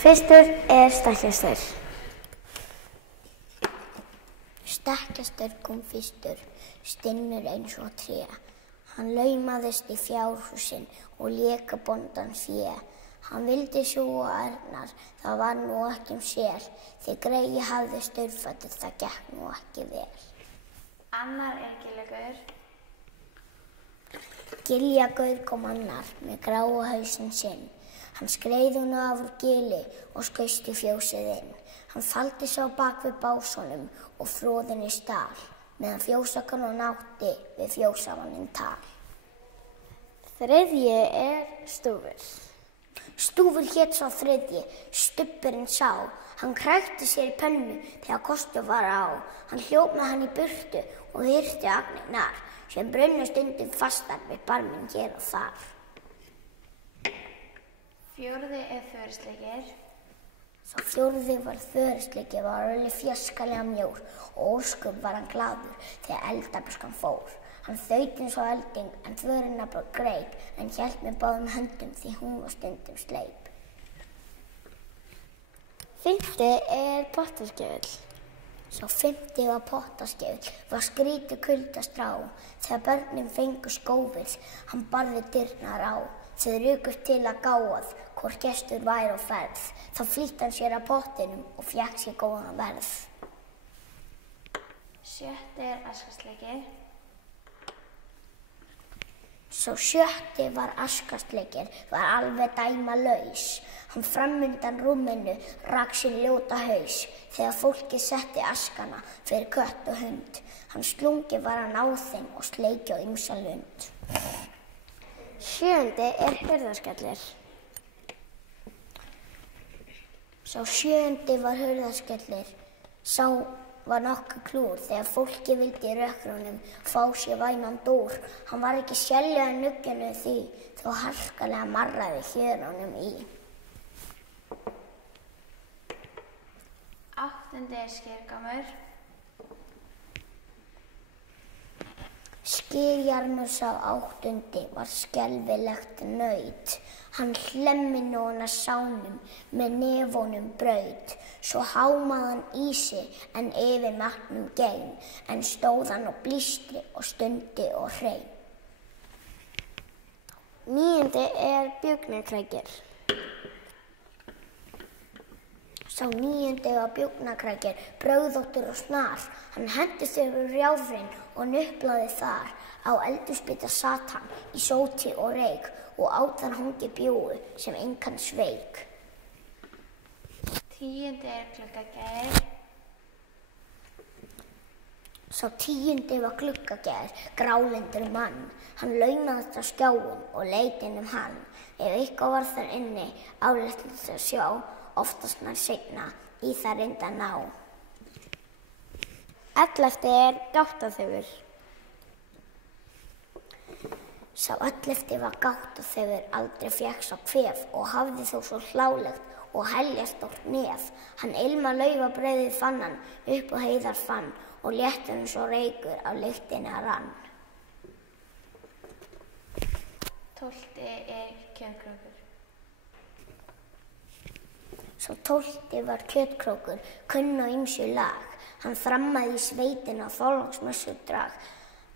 Fyrstur stekkjarstaur. Stekkjarstaur kom fyrstur, stinnur eins og tré. Hann laumaðist í fjárhúsin og lék bóndans fé. Hann vildi sjúga ærnar, það var nú ekki sér, því greyið hafði staurfætur, það gekk nú ekki vel. Annar giljagaur. Giljagaur kom annar með gráa hausinn sinn. Hann skreið hún af úr gili og skaust í fjósið inn. Hann faldi sig á bak við básonum og froðinn í stál, meðan fjósakonan átti við fjósavanninn tal. Þriðji stúfur. Stúfur hét sá þriðji, stubburinn sá. Hann krækti sér í pönnu þegar kostur var á. Hann hljóp með hann í burtu og hirti agnirnar, sem brunnu stundum fastar við barminn hér og þar. Fjórði förisleikir. Sá fjórði var förisleiki, var alveg fjarskalega mjór og ósköp var hann glaður þegar eldabuskan fór. Hann þaut eins og elding en förinna bara greip, en hélt með báðum höndum því hún var stundum sleip. Fimmti pottaskjöfull. Sá fimmti var pottaskjöfull, var skrítið kuldastrá. Þegar börnin fengu skófils, hann barði dyrnar á. Þau rukust til að gáað, hvor gestur væri á ferð. Þá flýtti hann sér að pottinum og fékk sér góðan verð. Sjötti askasleikir. Sá sjötti var askasleikir, var alveg dæmalaus. Hann framundan rúminu rak sér ljóta haus, þegar fólkið setti askana fyrir kött og hund. Hann slungi var hann á þeim og sleiki á ýmsa lund. Sjöundi hurðaskellir. Sá sjöundi var hurðaskellir. Sá var nokkuð klúr þegar fólki vildi í rökkrunum fá sér vænan dúr. Hann var ekki skeljaður nugginu því, þó harkalega marraði hjörunum í. Áttundi skyrgamur. Skyrjarmur sá áttundi var skelfilegt naut. Hann hlemminn ofan að sánum með nefunum braut. Svo hámaði hann í sig en yfir matnum geim, en stóð hann og blístri og stundi og hreim. Níundi bjúgnakrækir. Sá níundi var bjúgnakrækir, brögðóttur og snar. Hann henti sér úr rjáfrinn og nuplaði þar. Á eldhúsbita sat hann í sóti og reyk og át þar hangi bjúgu sem engan sveik. Tíundi gluggagægir. Sá tíundi var gluggagægir, grályndur mann. Hann laumaðist á skjáinn og leit inn hann. Ef eitthvað var þar inni, áleitlegt að sjá, oftast nær seinna, í það reyndi að ná. 11. gáttaþefur. Sá 11. var gáttaþefur, aldrei fékk sá kvef og hafði þó svo hlálegt og heljarstórt nef. Hann ilma laufabreiðið fann hann upp og heiðar fann og léttur hann svo reykur af lyktinni að rann. 12. kjötkrókur. Sá 12. var kjötkrókur, kunn á ýmsu lag. Hann þrammaði í sveitina á Þorláksmessudag.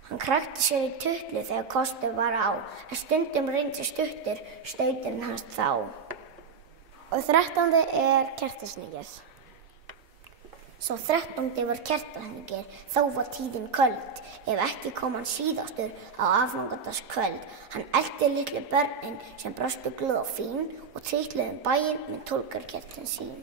Hann krækti sér í tutlu þegar kostur var á, en stundum reyndi stuttur stauturinn hans þá. Og 13. kertasníkir. Sá 13. var kertasníkir, þá var tíðin köld. Ef ekki kom hann síðastur á aðfangadagskvöld. Hann elti litlu börnin sem brostu glöð og fín og trítluðu bæinn með tólgarkertin sín.